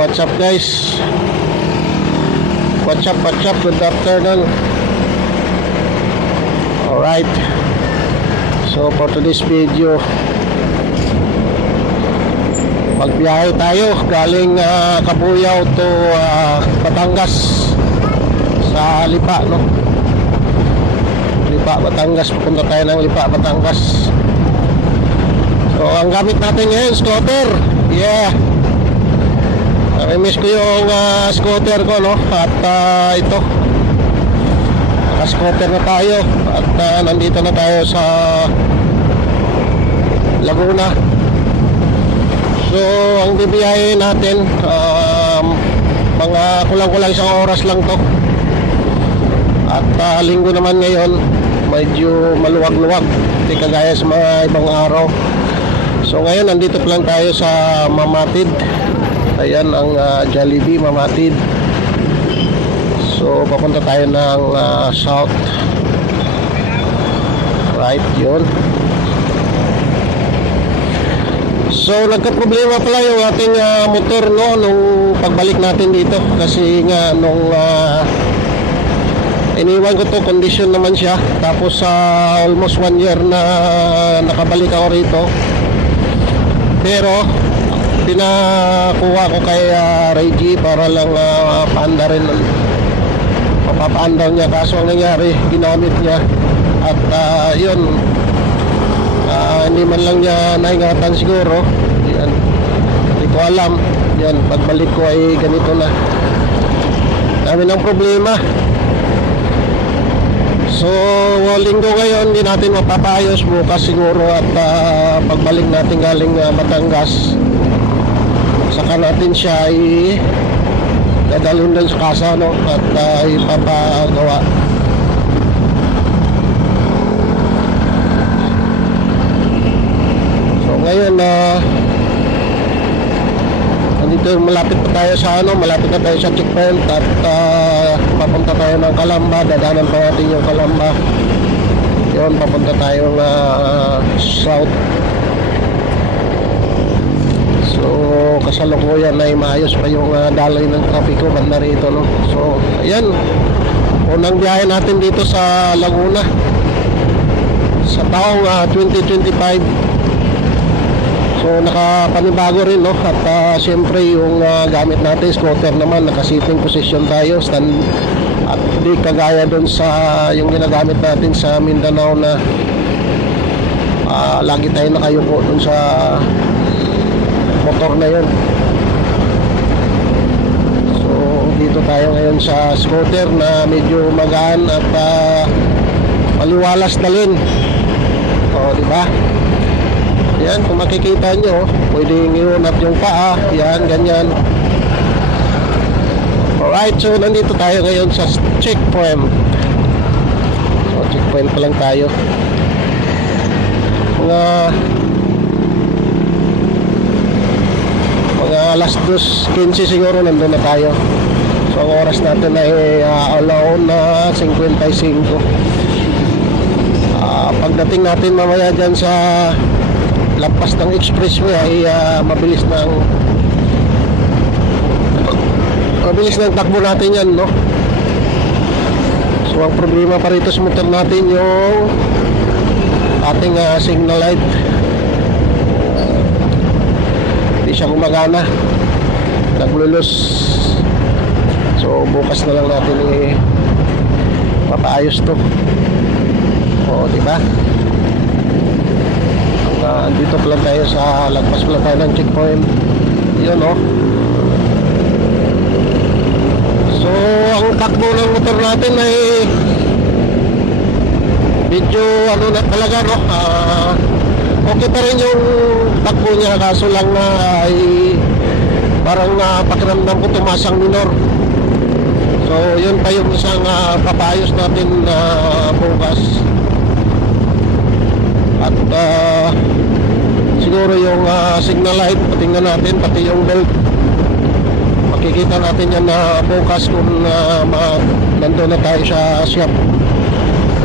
what's up guys? What's up, good afternoon. Alright, so for today's video, magbiyahe tayo galing Kabuyao to Batangas sa Lipa, no? Lipa, Batangas, pupunta tayo ng Lipa, Batangas. So ang gamit natin ngayon, scooter. Yeah, miss ko yung scooter ko, no? At ito, naka-scooter na tayo. At nandito na tayo sa Laguna. So ang bibiyahe natin, mga kulang-kulang isang oras lang to. At linggo naman ngayon, medyo maluwag-luwag, hindi kagaya sa mga ibang araw. So ngayon nandito pa lang tayo sa Mamatid. Ayan ang Jollibee Mamatid. So papunta tayo ng south. Right, yun. So nagka-problema pala yung ating motor, no, nung pagbalik natin dito. Kasi nga nung iniwan ko to, condition naman siya. Tapos almost 1 year na nakabalik ako rito. Pero pinakuha ko kay Reggie para lang paanda rin, mapapaandaw niya. Kaso ang nangyari, ginamit niya. At yun, hindi man lang niya naingatan siguro. Yan, hindi ko alam. Yan, pagbalik ko ay ganito na. Dami ng problema. So linggo ngayon, hindi natin mapapayos. Bukas siguro. At pagbalik natin galing Batangas, saka natin siya dadalhin doon sa kasa, no? At ipapagawa. So ngayon nandito, malapit pa tayo sa malapit na tayo sa checkpoint. At papunta tayo ng Calamba. Dadanan pa natin yung Calamba. Yun, papunta tayo south. So kasalukuyan ay maayos pa yung daloy ng trapiko banda rito, no? So ayan, unang biyahe natin dito sa Laguna sa taong 2025. So nakapanibago rin, no? At siyempre yung gamit natin, scooter naman, naka-sitting position tayo, stand. At di kagaya dun sa yung ginagamit natin sa Mindanao na lagi tayo nakayuko dun sa motor na yun. So dito tayo ngayon sa scooter na medyo magaan at maliwalas dalhin. O, di ba? Yan, kung makikita nyo, pwedeng iunat yung paa. Yan, ganyan. Alright, so nandito tayo ngayon sa checkpoint. So checkpoint pa lang tayo. Mga alas 2:15 siguro nandun na tayo. So ang oras natin ay alauna 55. Pagdating natin mamaya dyan sa lampas ng expressway ay mabilis ng takbo natin yan, no? So ang problema pa rito sa motor natin yung ating signal light. Hindi siya gumagana, naglulus. So bukas na lang natin papaayos to. O, diba? Dito pala tayo sa lagpas pala tayo ng checkpoint. Yun, no? So ang takbo ng motor natin ay medyo na talaga, no? Okay pa rin yung takbo niya, kaso lang ay parang pakiramdam ko tumasang minor. So yun pa yung isang papayos natin bukas. At siguro yung signal light, patingnan natin, pati yung belt, makikita natin yan bukas kung nandun na tayo sa shop.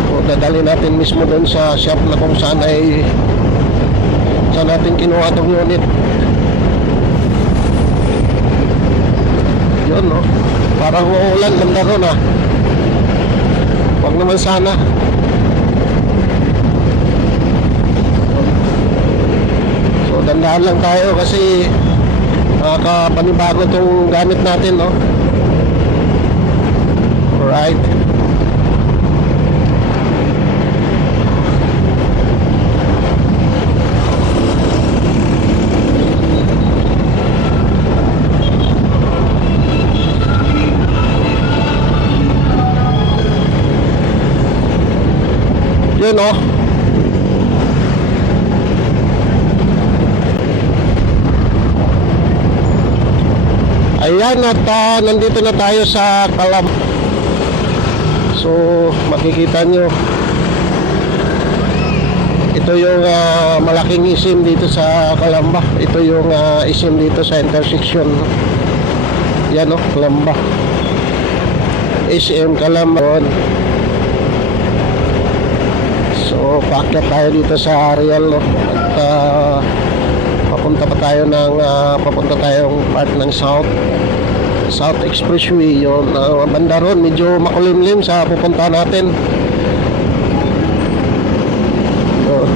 So dadali natin mismo doon sa shop na kung saan natin kinuha itong unit. Yun, no? Parang uulan banda ron, ah. Huwag naman sana. So, dandahan lang tayo kasi nakakapanibago itong gamit natin, no? Alright. Yun, oh. Ayan, at nandito na tayo sa Calamba. So, makikita nyo, ito yung malaking isim dito sa Calamba. Ito yung isim dito sa intersection. Yan, oh, Calamba. SM Calamba. So, paakyat tayo dito sa Ariel, no? At papunta tayong part ng South Expressway. Yun, banda ron, medyo makulimlim sa pupunta natin. So,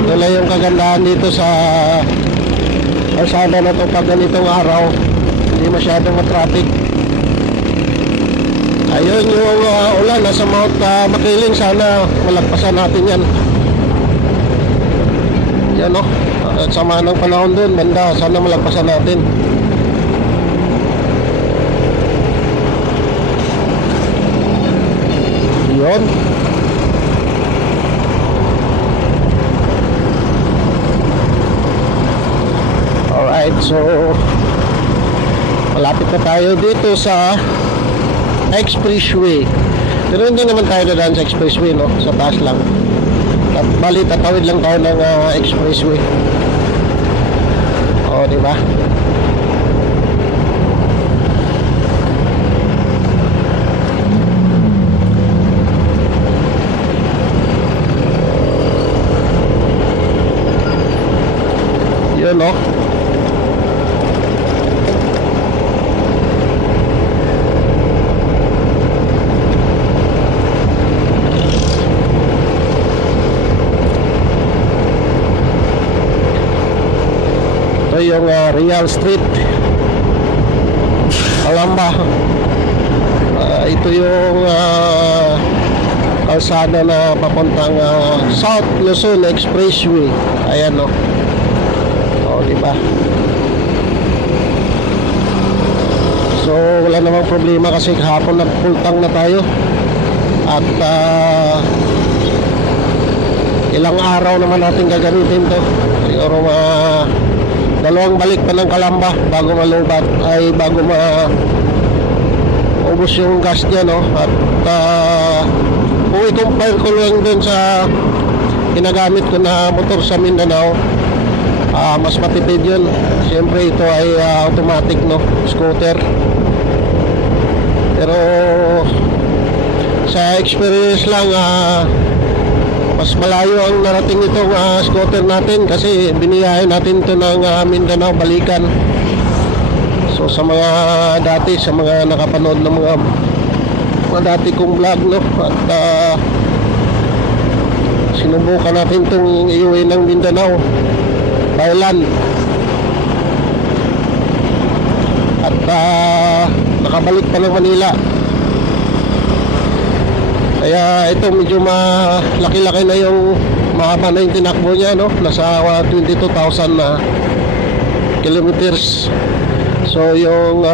ito lang yung kagandahan dito sa kalsada na to pag ganitong araw, hindi masyadong matraffic. Ayun yung ulan nasa Mount Makiling, sana malagpasan natin yan. Yan, no? At sama ng panahon dun, banda, sana malagpasan natin. Yun. Alright, so malapit na tayo dito sa Expressway. Pero hindi naman tayo dadaan sa Expressway, no? Sa taas lang. At bali, tatawid lang tayo ng Expressway. O, di ba? Yun, no? Ito yung Real Street, Calamba. Ito yung kalsada na papuntang South Luzon Expressway. Ayan, no? O, diba? So, wala namang problema kasi kahapon nag-full tank na tayo. At ilang araw naman natin gagamitin to. Siguro dalawang balik pa ng Calamba bago malubat, ay bago ubos yung gas niya, no? At kung i-compare ko lang dun sa ginagamit ko na motor sa Mindanao, mas matipid yun. Siyempre ito ay automatic, no? Scooter. Pero sa experience lang, mas malayo ang narating itong scooter natin kasi biniyahin natin ito ng Mindanao balikan. So sa mga dati, sa mga nakapanood ng mga dati kong vlog, no? At sinubukan natin itong iuwi ng Mindanao by land. At nakabalik pa ng Manila. Kaya ito medyo malaki-laki na yung mahaba na yung tinakbo niya, no? Nasa 22,000 na kilometers. So yung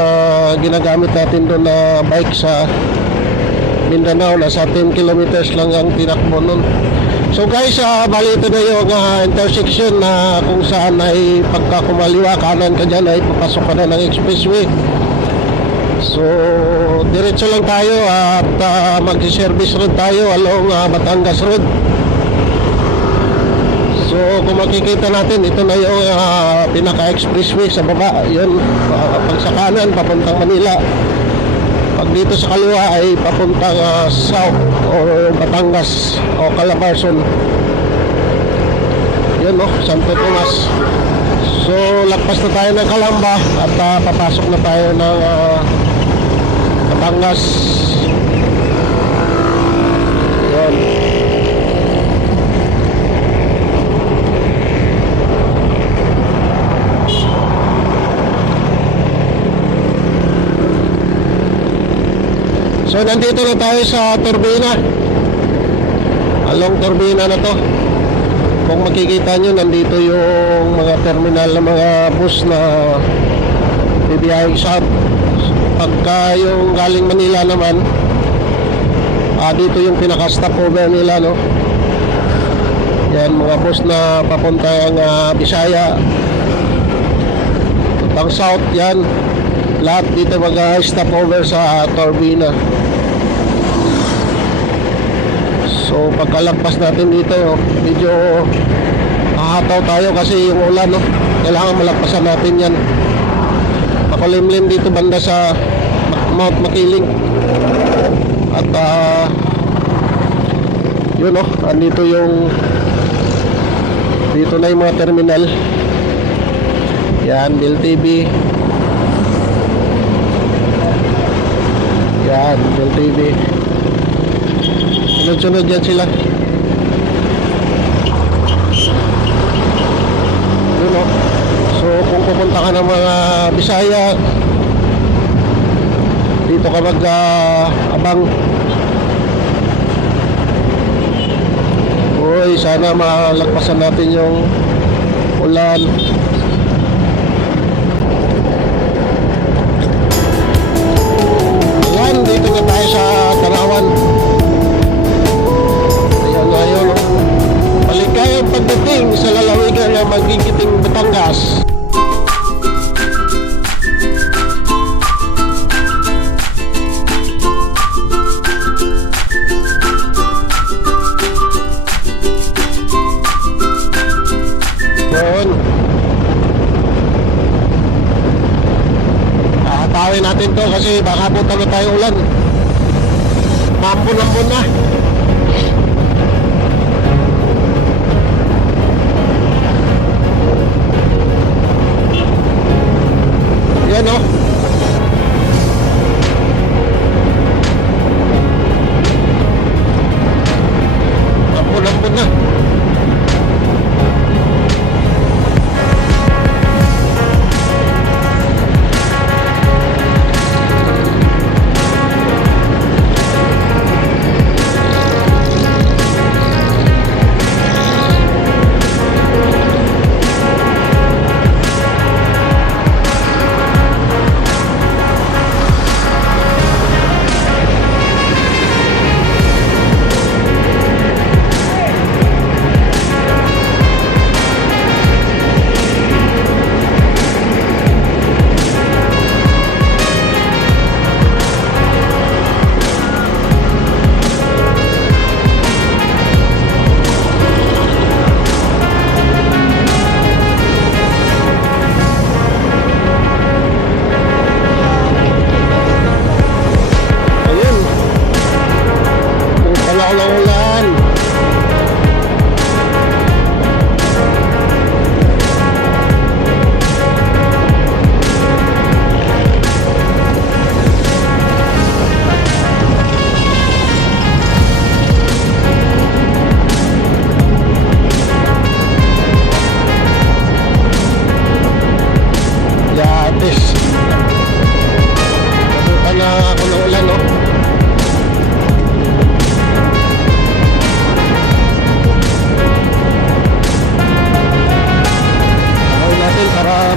ginagamit natin doon na bike sa Mindanao, nasa 10 kilometers lang ang tinakbo nun. So guys, bali ito na yung intersection na kung saan ay pagka kumaliwa kanan ka dyan ay papasok ka na ng expressway. So diretso lang tayo at mag-service road tayo along Batangas Road. So kung makikita natin, ito na yung pinaka-expressway sa baba. Yun, pag sa kanan papuntang Manila, pag dito sa kaliwa ay papuntang South or Batangas o Calabarzon. Yun, no? Santo Tomas. So lagpas na tayo ng Calamba at papasok na tayo ng Batangas. Yun. So nandito na tayo sa turbina. Along turbina na to. Kung makikita nyo, nandito yung mga terminal ng mga bus na bibiyahing south. Pagka yung galing Manila naman, dito yung pinaka stopover nila, no? Yan, mga bus na papuntang Bisaya, papuntang south, yan. Lahat dito mag-stopover sa turbina. So pagkalagpas natin dito, medyo hahataw tayo kasi yung ulan, no? Kailangan malagpasan natin yan. Makulimlim dito banda sa Mount Makiling. At yun, no? Andito yung dito na yung mga terminal. Yan, Bill TV. Yan, Bill TV. Sunod-sunod yan sila. Yun, no? So kung pupunta ka ng mga Bisaya, dito ka mag-abang. Uy, sana malagpasan natin yung ulan. Ayan, dito na tayo sa Tarawan. Ngayon, maligayang pagdating sa lalawigan ng magigiting Batangas. Yun. Hatawin natin to kasi baka punta na tayo ulan. Mambun-ambun na. Yan, no? Ampun-ampun na.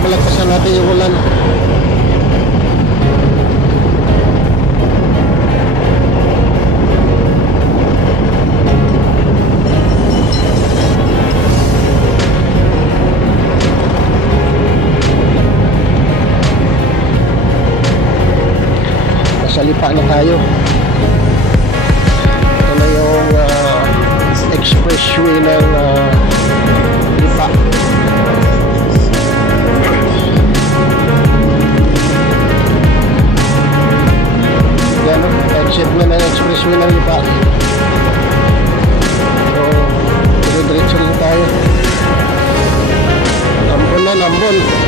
malagpasan natin yung ulan. Nasa Lipa na tayo. Ito na yung expressway ng Lipa. Yan o, exit na ng expressway ng Lipa. So, diretso rin tayo. na Nambon.